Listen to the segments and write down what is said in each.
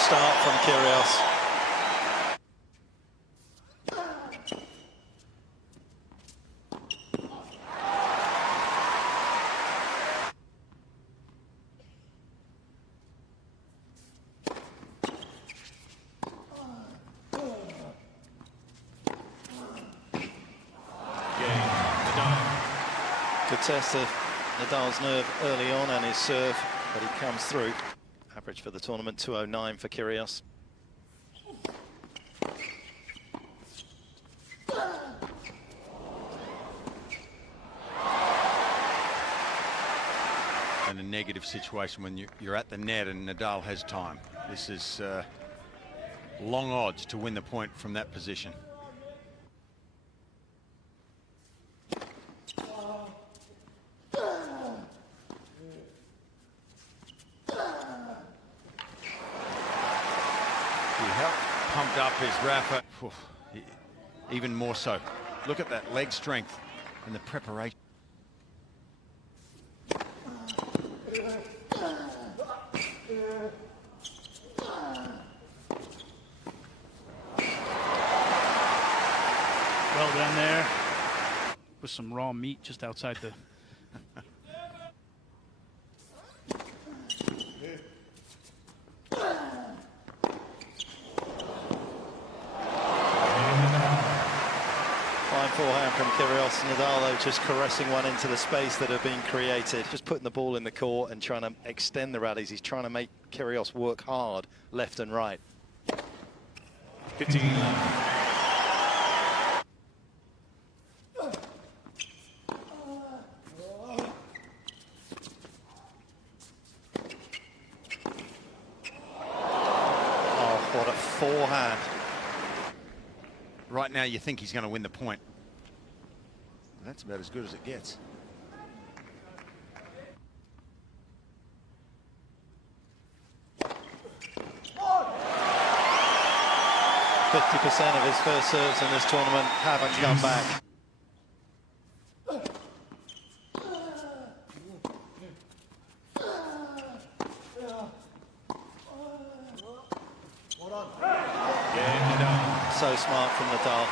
start from Kyrgios. Good test of Nadal's nerve early on and his serve, but he comes through. Average for the tournament, 209 for Kyrgios. In a negative situation when you're at the net and Nadal has time. This is long odds to win the point from that position. How pumped up is Rafa? Even more so. Look at that leg strength and the preparation. Well done there. With some raw meat just outside the... Fine forehand from Kyrgios. Nadal, though, just caressing one into the space that had been created. Just putting the ball in the court and trying to extend the rallies. He's trying to make Kyrgios work hard, left and right. 15. Oh, what a forehand. Right now you think he's going to win the point. That's about as good as it gets. 50% of his first serves in this tournament haven't come back. So smart from Nadal.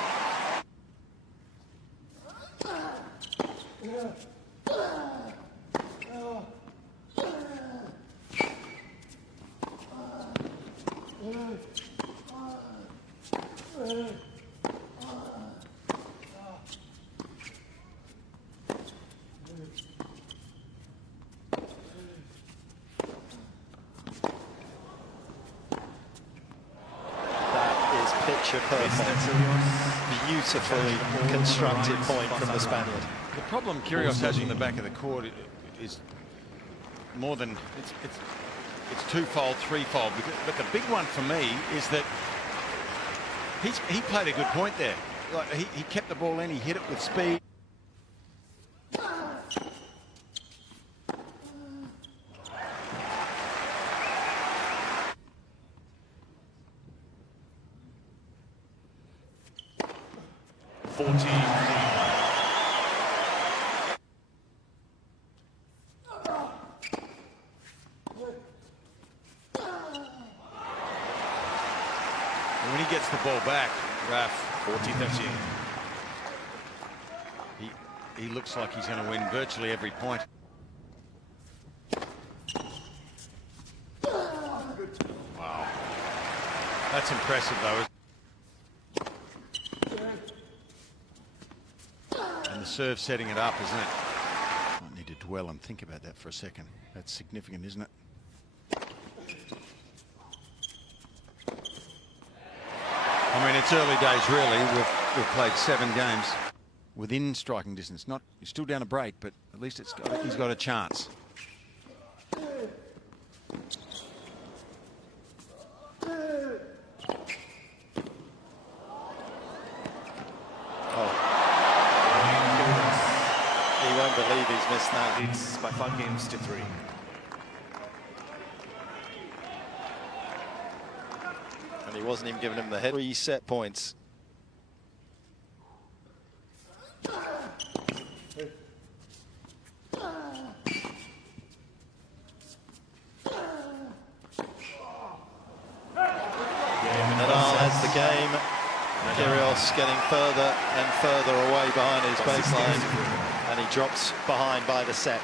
Picture perfect, beautifully constructed point from the Spaniard. The problem Kyrgios has in the back of the court is more than it's twofold, threefold. But the big one for me is that he played a good point there. Like he kept the ball in, he hit it with speed. When he gets the ball back, Raf, 14-13. He looks like he's going to win virtually every point. Wow. That's impressive, though. And the serve setting it up, isn't it? I need to dwell and think about that for a second. That's significant, isn't it? I mean, it's early days, really. We've played 7 games within striking distance. He's still down a break, but at least he's got a chance. He won't believe he's missed that. It's by 5 games to 3. And he wasn't even giving him the head. 3 set points. Kyrgios getting further and further away behind his baseline, and he drops behind by the set.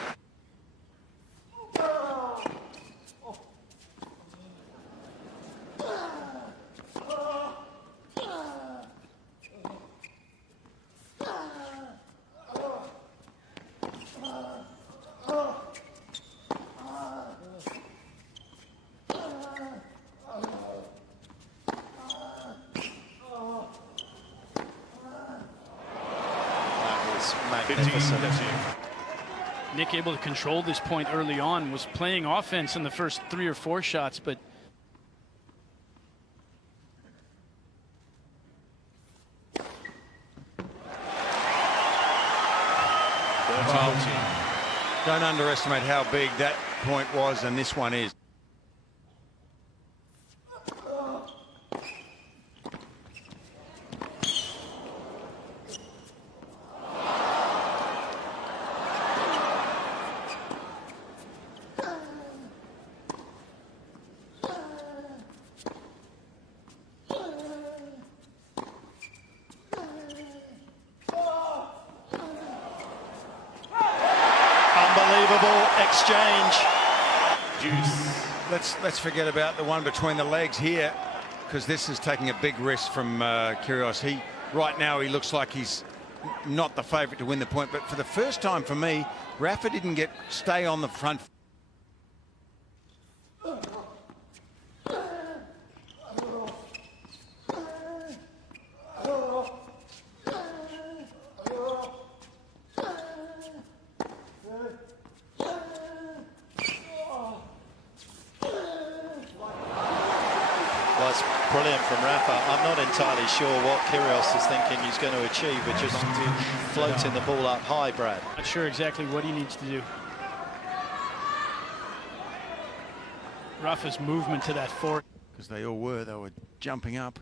Magnificent. Nick able to control this point early on, was playing offense in the first 3 or 4 shots, but don't underestimate how big that point was, and this one is. Unbelievable exchange. Let's forget about the one between the legs here, because this is taking a big risk from Kyrgios. Right now he looks like he's not the favourite to win the point, but for the first time for me, Rafa didn't stay on the front. Was brilliant from Rafa. I'm not entirely sure what Kyrgios is thinking he's going to achieve with just floating the ball up high, Brad. not sure exactly what he needs to do. Rafa's movement to that fork. Because they were jumping up.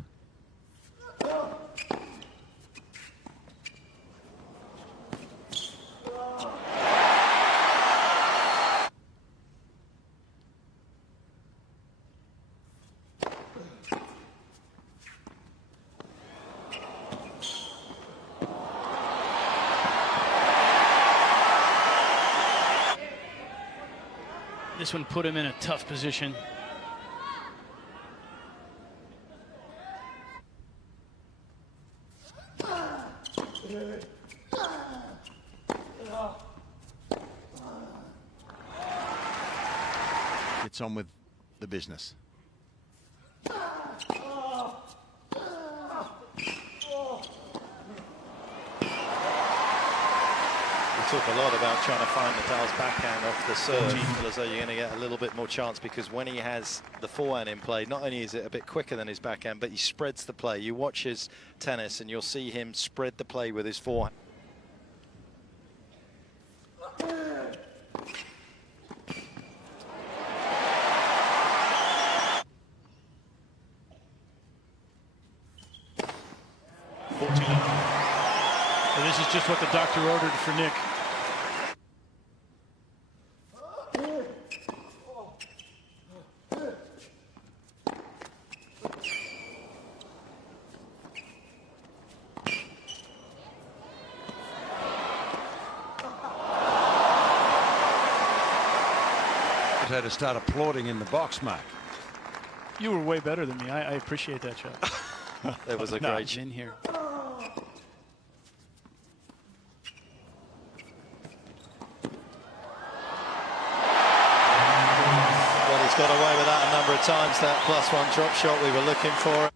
This one put him in a tough position. Gets on with the business. We talk a lot about trying to find Nadal's backhand off the serve. Feel as though you're going to get a little bit more chance, because when he has the forehand in play, not only is it a bit quicker than his backhand, but he spreads the play. You watch his tennis and you'll see him spread the play with his forehand. So this is just what the doctor ordered for Nick. Had to start applauding in the box, Mark. You were way better than me. I appreciate that shot. It was a great shot in here. Well, he's got away with that a number of times, that +1 drop shot we were looking for.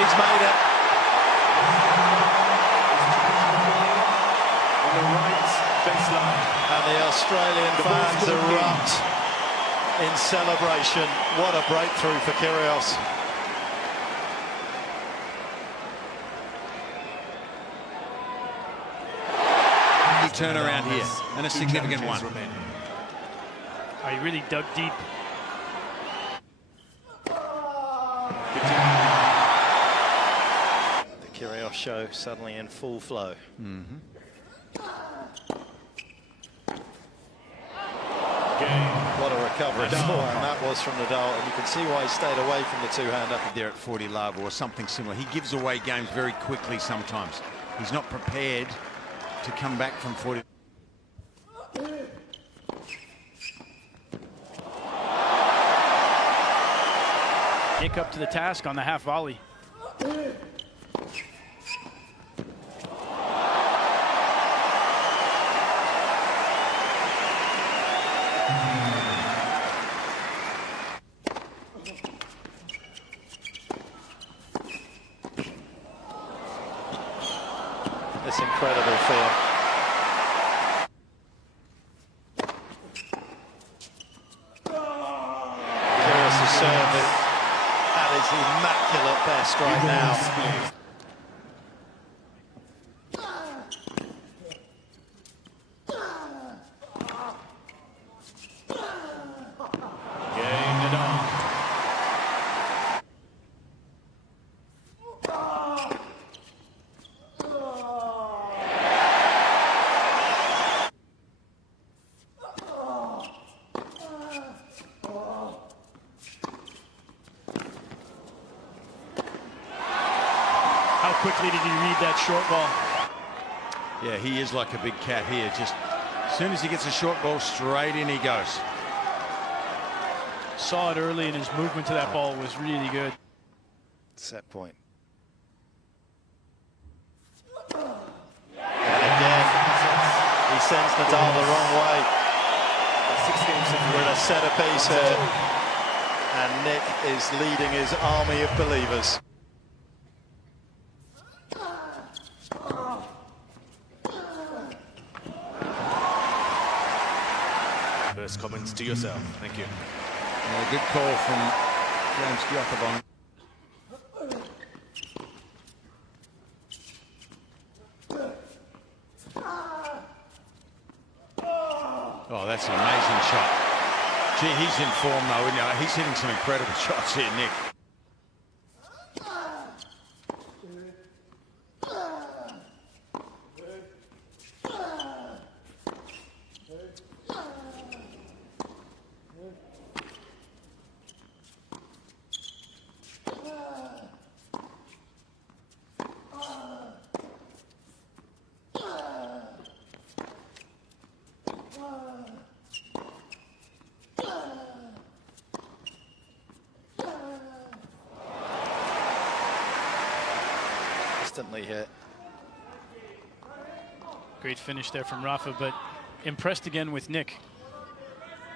He's made it. On the right baseline. And the Australian fans erupt in celebration. What a breakthrough for Kyrgios. turnaround here, and a significant one. He really dug deep. The Kyrgios show suddenly in full flow. What a recovery forehand that was from Nadal, and you can see why he stayed away from the two-hander. There at 40 love or something similar. He gives away games very quickly sometimes. He's not prepared to come back from 40. Nick up to the task on the half volley. This incredible feel. Kyrgios' serve at his immaculate best right now. How quickly did he read that short ball? Yeah, he is like a big cat here. Just as soon as he gets a short ball, straight in he goes. Saw it early, and his movement to that ball was really good. Set point. And again, he sends Nadal the wrong way. We're in a set apiece here, and Nick is leading his army of believers. First comments to yourself. Thank you. A good call from James Giacobon. Oh, that's an amazing shot. Gee, he's in form though, isn't he? He's hitting some incredible shots here, Nick. Instantly hit. Great finish there from Rafa, but impressed again with Nick.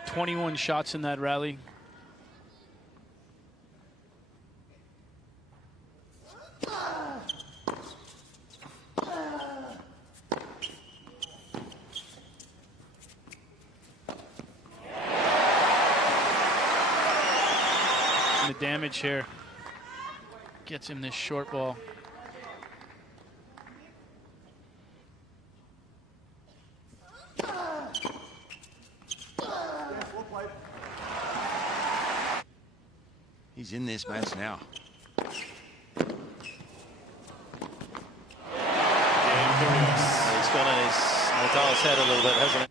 21 shots in that rally. And the damage here gets him this short ball. He's in this match now. He's gone in his Nadal's head a little bit, hasn't he?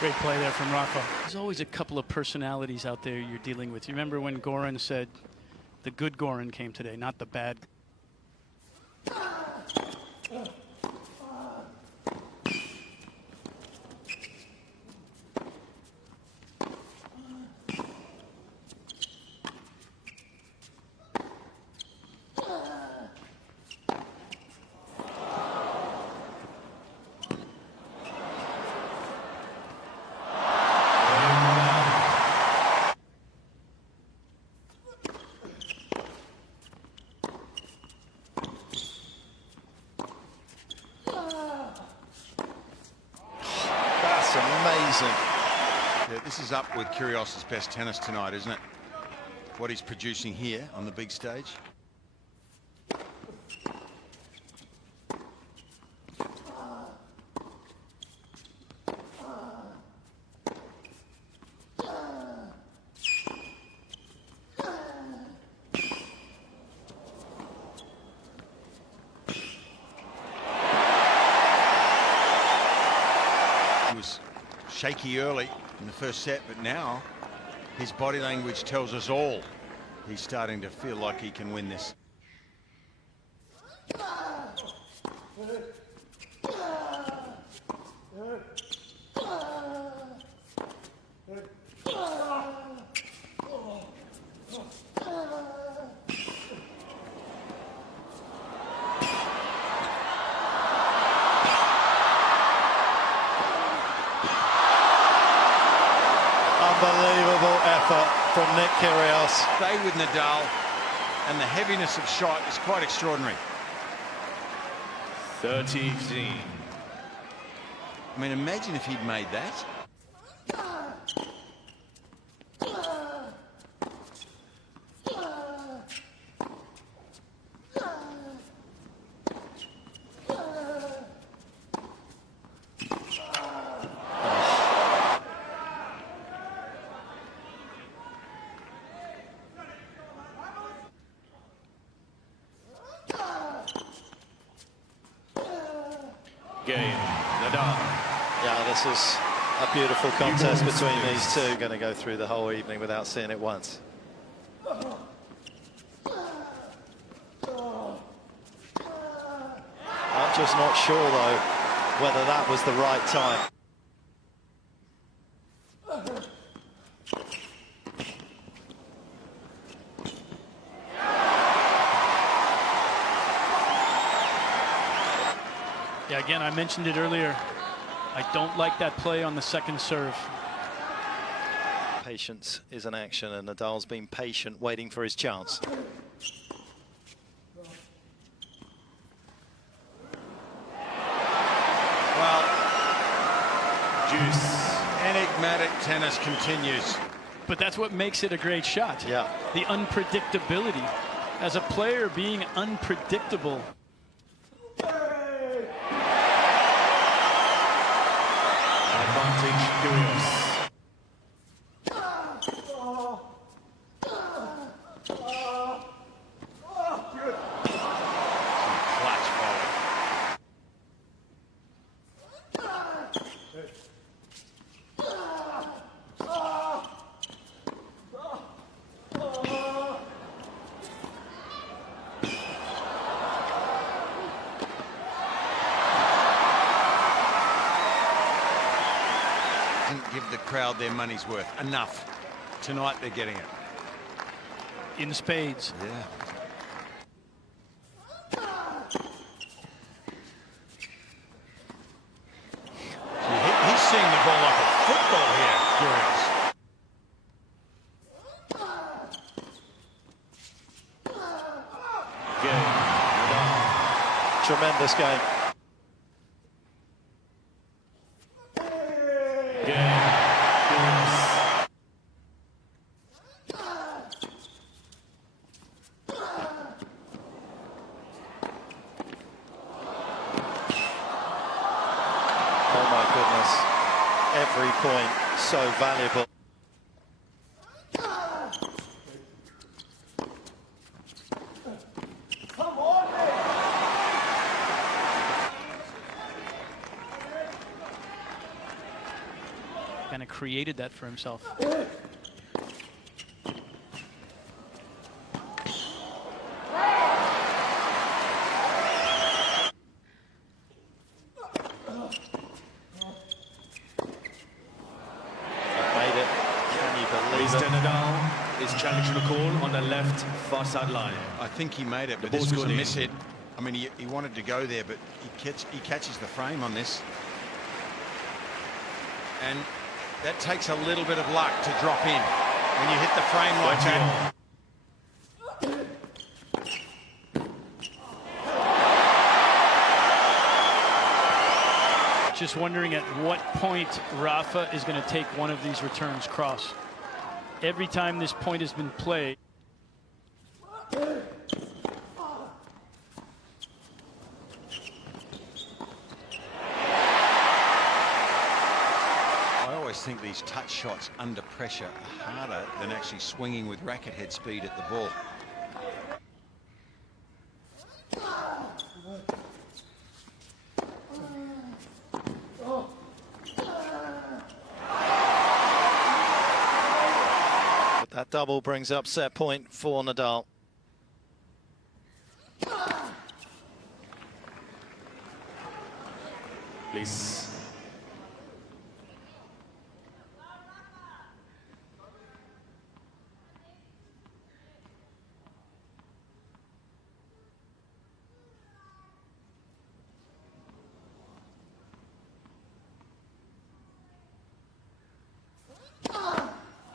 Great play there from Rafa. There's always a couple of personalities out there you're dealing with. You remember when Goran said, the good Goran came today, not the bad. Amazing. Yeah, this is up with Kyrgios' best tennis tonight, isn't it? What he's producing here on the big stage. shaky early in the first set, but now his body language tells us all he's starting to feel like he can win this. Unbelievable effort from Nick Kyrgios. Stay with Nadal, and the heaviness of shot is quite extraordinary. 30-15. I mean, imagine if he'd made that. Game, Nadal. Yeah, this is a beautiful contest between these two. Going to go through the whole evening without seeing it once. I'm just not sure, though, whether that was the right time. Yeah, again, I mentioned it earlier. I don't like that play on the second serve. Patience is an action, and Nadal's been patient, waiting for his chance. Well, Juice. enigmatic tennis continues. But that's what makes it a great shot. Yeah. The unpredictability. As a player, being unpredictable. Advantage, Kyrgios. Clutch volley. Didn't give the crowd their money's worth. Enough. Tonight they're getting it. In spades. Yeah. He's seeing the ball like a football here, Kyrgios. Game, Nadal. Tremendous game. Game, Kyrgios. Oh my goodness. Every point so valuable. Kind of created that for himself. Made it. Can you believe Mr. it? Nadal is challenging the call on the left far side line. I think he made it, but The this ball's was a gone in. miss hit. I mean, he wanted to go there, but he catches the frame on this. And that takes a little bit of luck to drop in when you hit the frame like that. Just wondering at what point Rafa is going to take one of these returns cross. Every time this point has been played. I always think these touch shots under pressure are harder than actually swinging with racket head speed at the ball. That double brings up set point for Nadal. Please.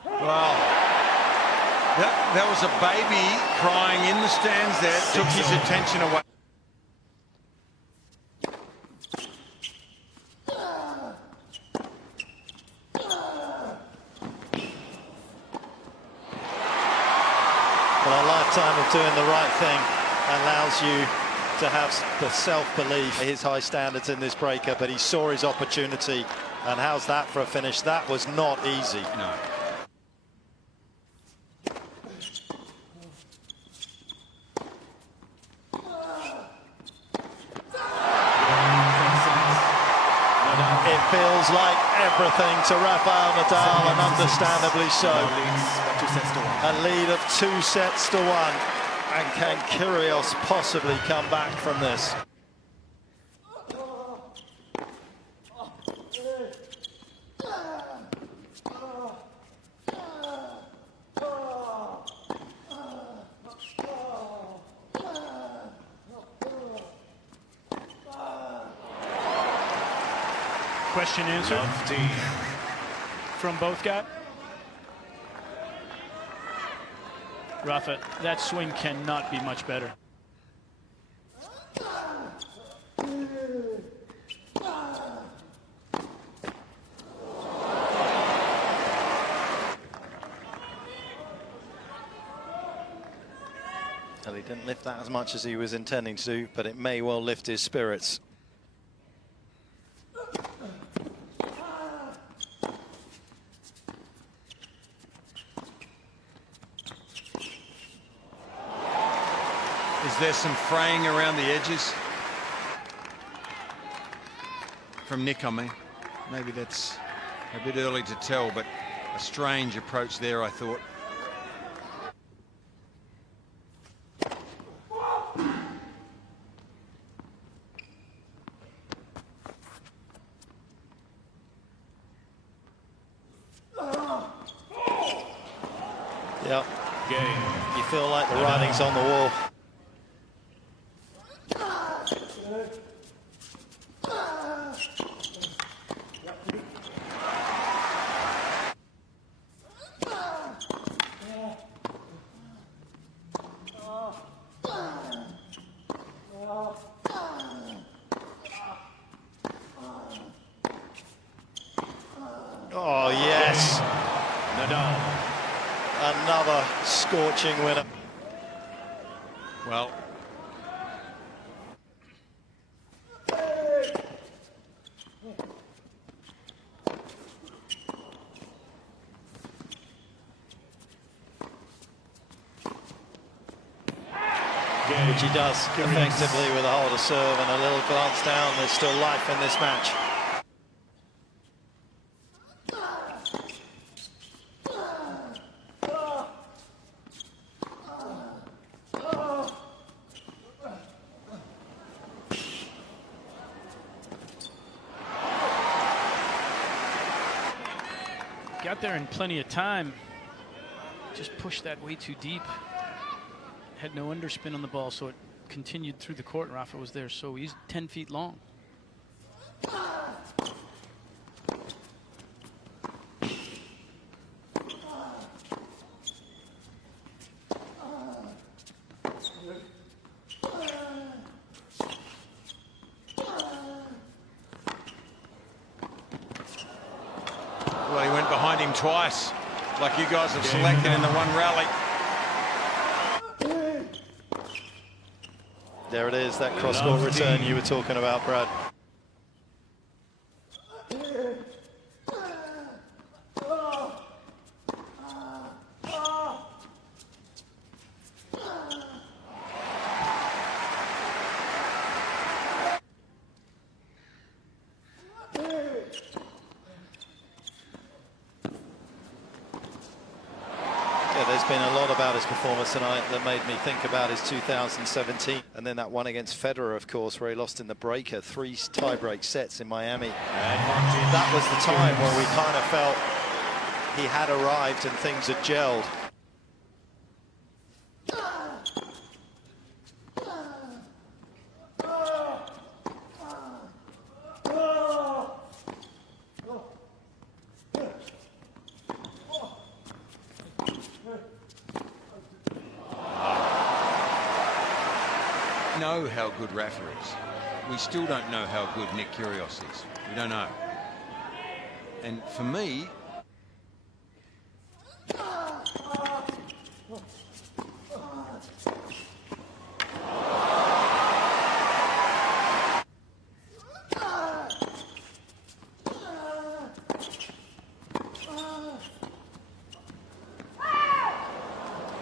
Well, that was a baby crying in the stands there. It took his attention away. But a lifetime of doing the right thing allows you to have the self-belief. His high standards in this breaker, but he saw his opportunity. And how's that for a finish? That was not easy. No. It feels like everything to Rafael Nadal, and understandably so. A lead of 2 sets to 1. And can Kyrgios possibly come back from this? Question answered from both guys. Rafa, that swing cannot be much better. Well, he didn't lift that as much as he was intending to, but it may well lift his spirits. Is there some fraying around the edges? From Nick, I mean. Maybe that's a bit early to tell, but a strange approach there, I thought. Yeah. You feel like the writing's on the wall. Oh, yes. Nadal. Another scorching winner. Well, which he does effectively with a hold of serve and a little glance down. There's still life in this match. Got there in plenty of time. Just pushed that way too deep. Had no underspin on the ball, so it continued through the court. Rafa was there, so he's 10 feet long. well, he went behind him twice, like you guys have selected in the one rally. There it is, that cross-court return you were talking about, Brad. But there's been a lot about his performance tonight that made me think about his 2017. And then that one against Federer, of course, where he lost in the breaker, 3 tiebreak sets in Miami. That was the time where we kind of felt he had arrived and things had gelled. Know how good Rafa is. We still don't know how good Nick Kyrgios is. We don't know. And for me,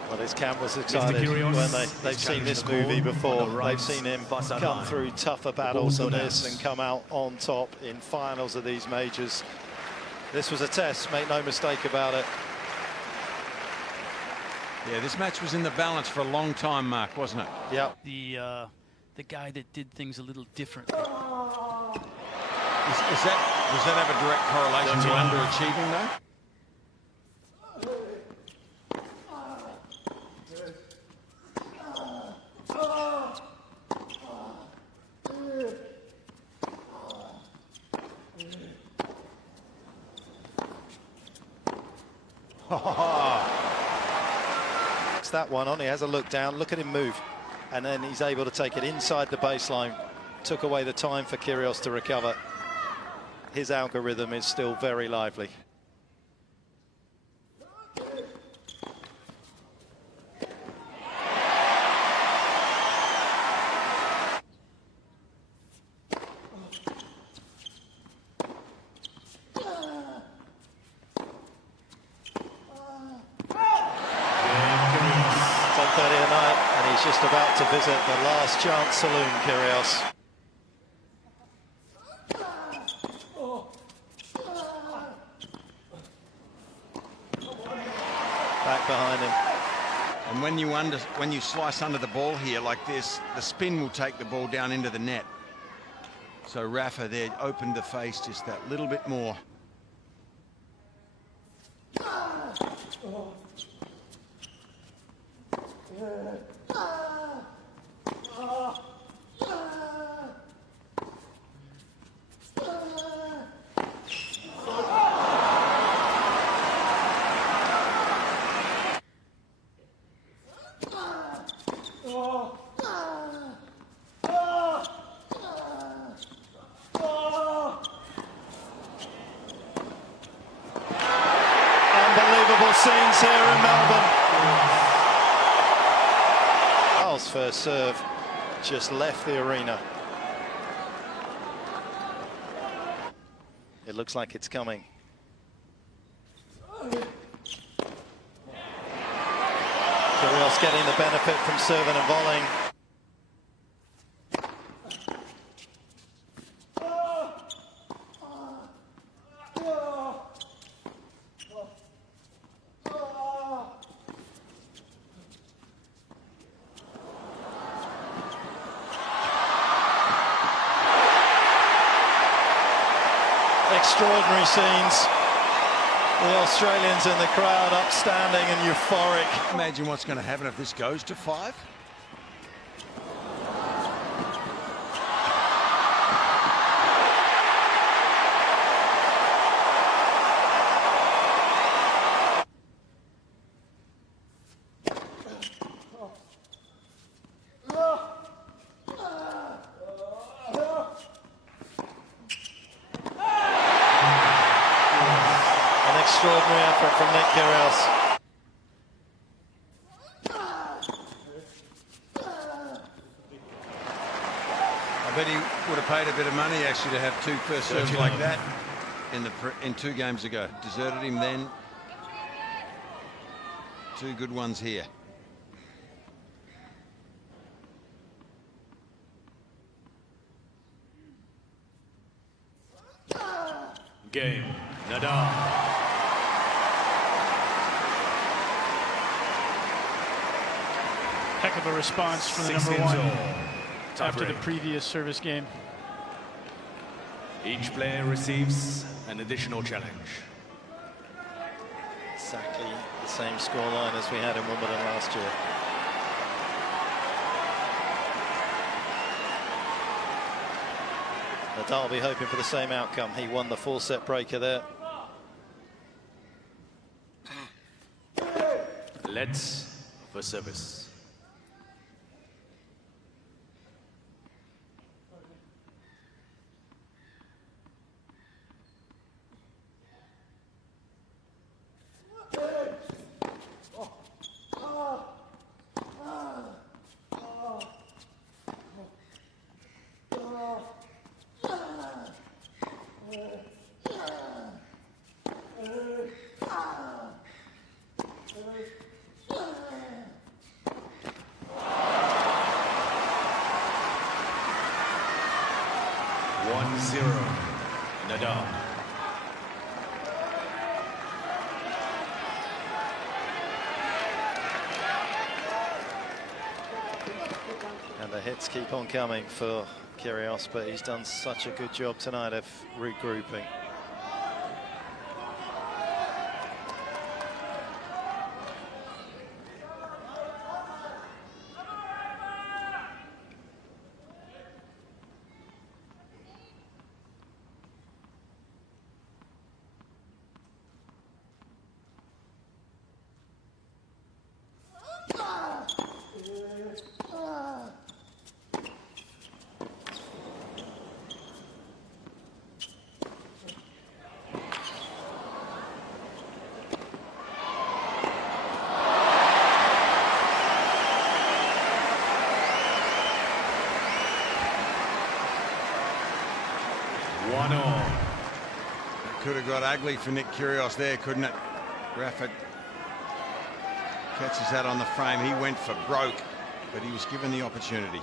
well, his camp was excited when they've seen this movie before. They've seen him come through tougher battles than this and come out on top in finals of these majors. This was a test, make no mistake about it. yeah, this match was in the balance for a long time, Mark, wasn't it? Yeah. The guy that did things a little differently. Does that have a direct correlation to underachieving, though? It's that one on, he has a look down, look at him move, and then he's able to take it inside the baseline. Took away the time for Kyrgios to recover. His algorithm is still very lively. Just about to visit the last chance saloon, Kyrgios. Back behind him. And when you slice under the ball here like this, the spin will take the ball down into the net. So Rafa there opened the face just that little bit more. Unbelievable scenes here in Melbourne. Nadal's first serve just left the arena. It looks like it's coming. Kyrgios getting the benefit from serving and volleying. Extraordinary scenes. The Australians in the crowd upstanding and euphoric. Imagine what's going to happen if this goes to 5. Extraordinary effort from Nick Kyrgios. I bet he would have paid a bit of money actually to have 2 first serves like that in 2 games ago. Deserted him then. 2 good ones here. Game. Nadal. Heck of a response from the 6 number games one all. after the Tiebreak. previous service game. Each player receives an additional challenge. Exactly the same scoreline as we had in Wimbledon last year. Nadal will be hoping for the same outcome. He won the 4-set breaker there. Let's for service. Nadal. And the hits keep on coming for Kyrgios, but he's done such a good job tonight of regrouping. Could have got ugly for Nick Kyrgios there, couldn't it? Rafa catches that on the frame. He went for broke, but he was given the opportunity.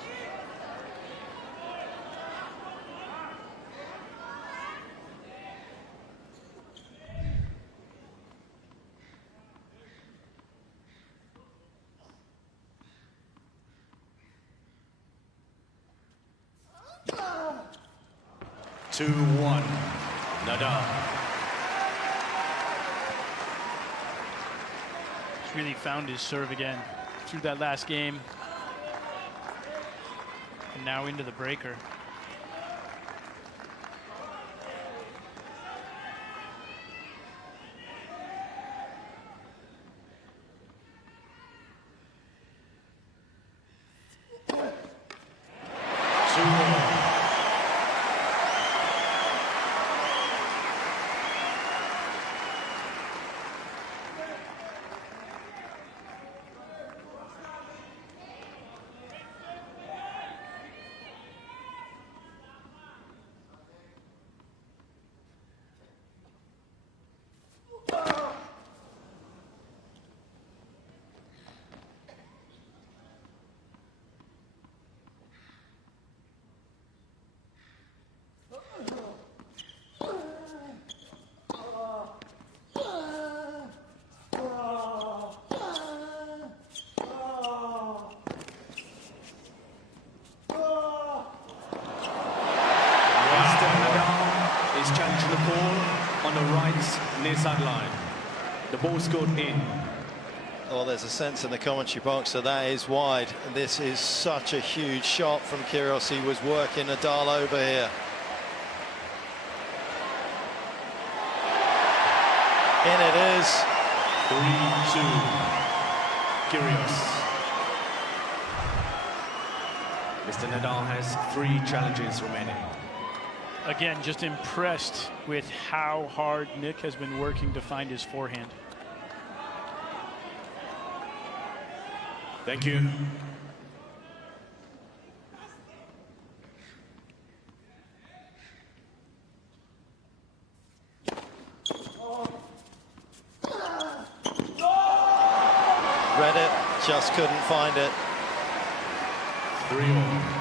Two, 1. Nadal. He's really found his serve again through that last game. And now into the breaker. Near sideline. The ball scored in. Oh, there's a sense in the commentary box, so that is wide. This is such a huge shot from Kyrgios. He was working Nadal over here. In it is. 3-2. Kyrgios. Mr. Nadal has 3 challenges remaining. Again, just impressed with how hard Nick has been working to find his forehand. Thank you. Read it, just couldn't find it. 3-all.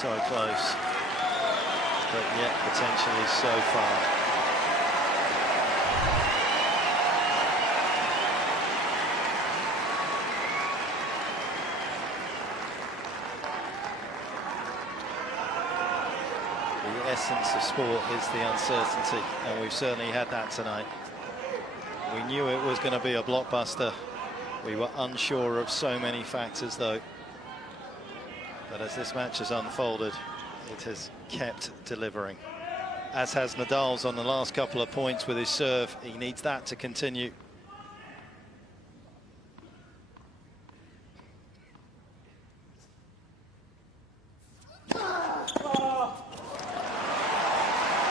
So close, but yet potentially so far. The essence of sport is the uncertainty, and we've certainly had that tonight. We knew it was going to be a blockbuster. We were unsure of so many factors, though. But as this match has unfolded, it has kept delivering. As has Nadal's on the last couple of points with his serve. He needs that to continue.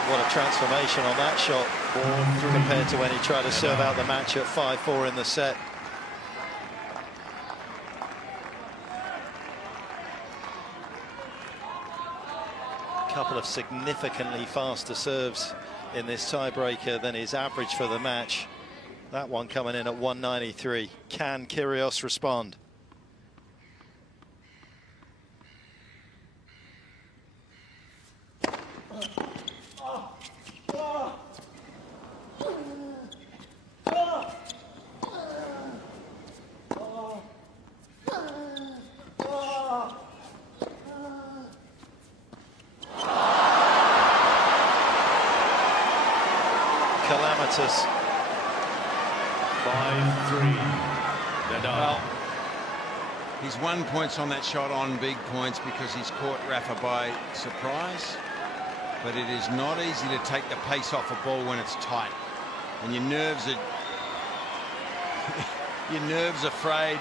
What a transformation on that shot compared to when he tried to serve out the match at 5-4 in the set. A couple of significantly faster serves in this tiebreaker than his average for the match. That one coming in at 193. Can Kyrgios respond? Calamitous. 5-3. Nadal. Well, he's won points on that shot on big points because he's caught Rafa by surprise. But it is not easy to take the pace off a ball when it's tight, and your nerves are frayed.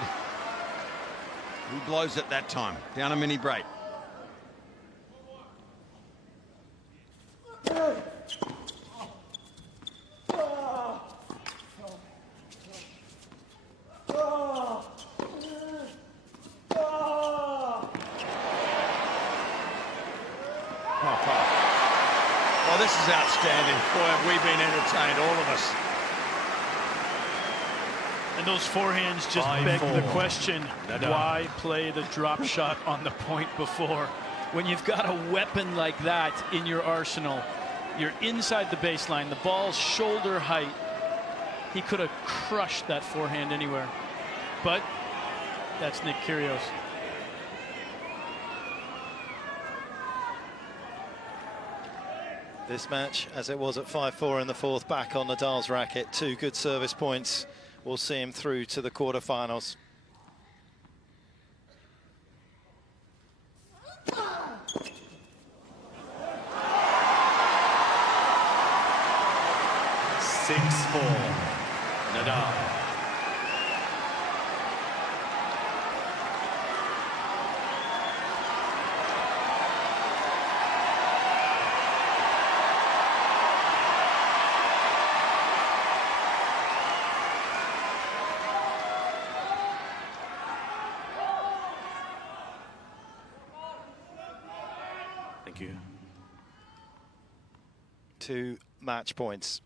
He blows it that time. Down a mini break. Well, this is outstanding. Boy, have we been entertained, all of us. And those forehands just beg the question, why play the drop shot on the point before? When you've got a weapon like that in your arsenal, you're inside the baseline, the ball's shoulder height. He could have crushed that forehand anywhere. But that's Nick Kyrgios. This match, as it was at 5-4 in the fourth, back on Nadal's racket. 2 good service points will see him through to the quarterfinals. Nadal. Thank you. 2 match points.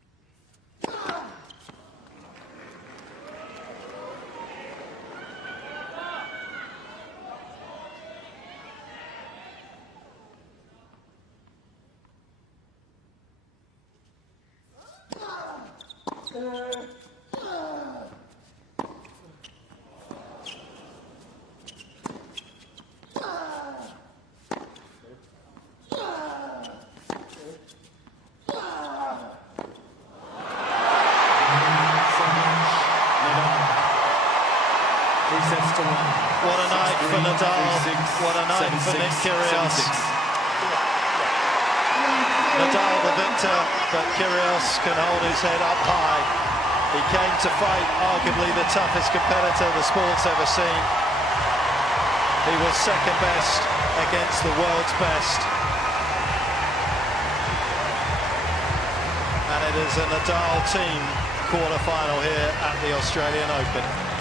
What a night for Nadal. What a night for Nick Kyrgios. Nadal the victor, but Kyrgios can hold his head up high. He came to fight arguably the toughest competitor the sport's ever seen. He was second best against the world's best. And it is a Nadal team quarter-final here at the Australian Open.